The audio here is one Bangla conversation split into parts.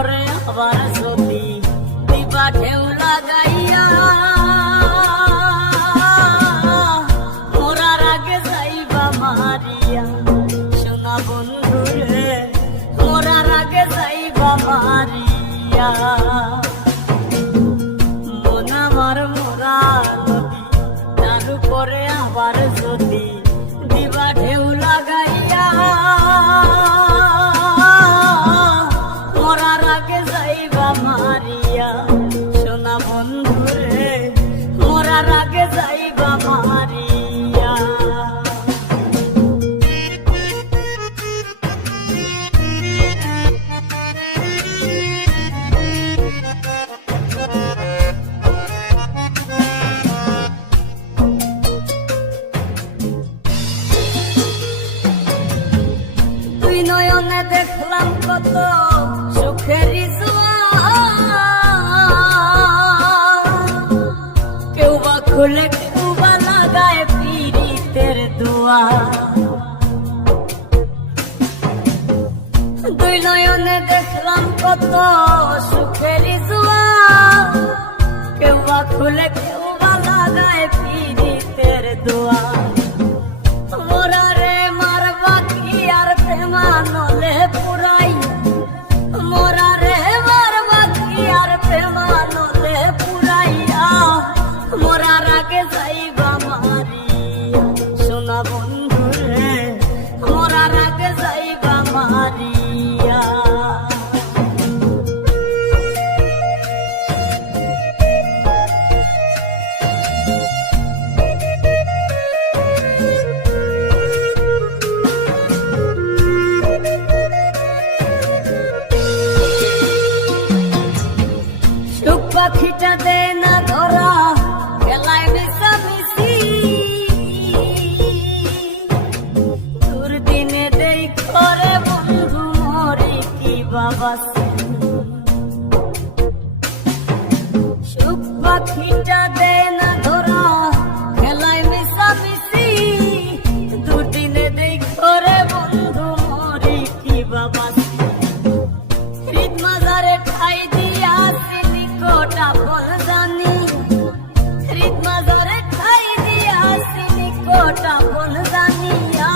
পরে আবার যদি দিবা ঢেউ লাগাইয়া মরার আগে যাইবা মারিয়া সোনা বন্ধু রে মরার আগে যাইবা মারিয়া মন আমার মোরা নদী তার উপরে আবার যদি দিবা ঢেউ লাগাইয়া মরার আগে যাইবা মারিয়া সোনা বন্ধু রে মরার আগে যাইবা মারিয়া তুই নয়নে দেখলাম কত সুখের কেউ বা খুলে কেউ বা লাগায় পীড়িতের দোয়া দুই নয়নে দেখলাম কত সুখের কেউ বা খুলে কেউ বা লাগায় পীড়িতের দোয়া মোরা রে মারবা কি আর প্রেমানলে পুরাই মোরা রে মারবা কি আর প্রেমানলে পুরাইয়া মোরার আগে যাইবা মারিয়া সোনা বন্ধু রে মোরার আগে যাইবা মারিয়া পাখিটা দে না ধরা গেলায় মিশামিশি দুর্দিনে দেই করে বন্ধু মরে কি বাবা সুখ পাখিটা দে না ধরা গেলায় মিশামিশি দুর্দিনে দেই করে বন্ধু মরে কি বাবা হৃদ মাজারে ঠাই দিয়া কোটা বল জানি হৃদ মাজারে ঠাই দিয়াছি কোটা বল জানিয়া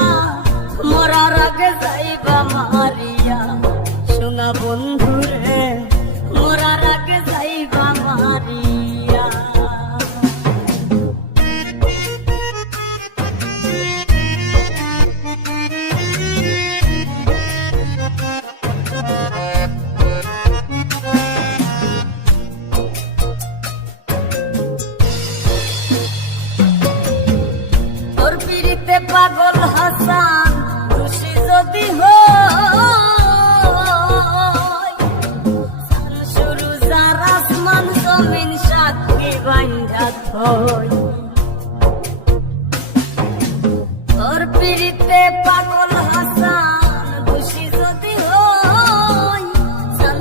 মরার আগে যাইবা মারিয়া সোনা বন্ধু রে মরার আগে যাইবা মারিয়া পাগল হাসান খুশি যদি শুরু যার আসমান জমিন সাক্ষী বাইন্ধা থই তোর পিড়িতে পাগল হাসান খুশি যদি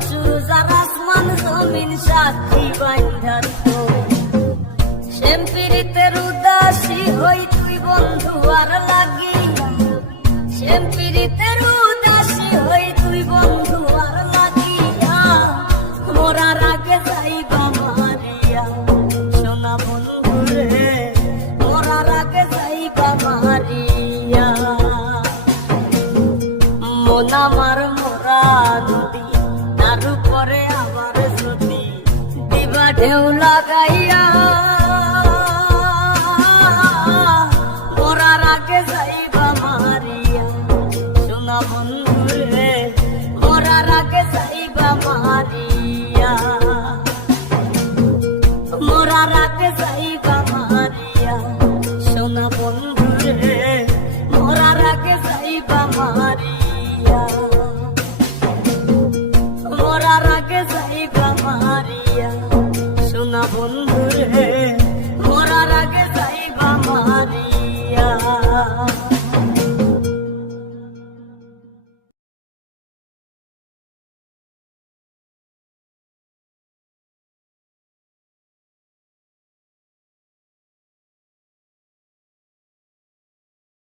শুরু যার আসমান জমিন সাক্ষী বাইন্ধা থই সেম পিড়িতের উদাসী হই বন্ধু আর লাগি সেম পীড়িতের উদাসী হই তুই বন্ধু আর লাগিয়া মোরার আগে যাইবা মারিয়া সোনা বন্ধু রে মোরার আগে যাইবা মারিয়া মন আমার মোরা নদী তার উপরে আবার যদি দিবা ঢেউ লাগাইয়া যাইবা মারিয়া সোনা বন্ধু রে মোরার আগে যাইবা মারিয়া মোরার আগে যাইবা মারিয়া সোনা বন্ধু রে মোরার আগে যাইবা মারিয়া